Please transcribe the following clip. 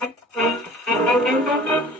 Thank you.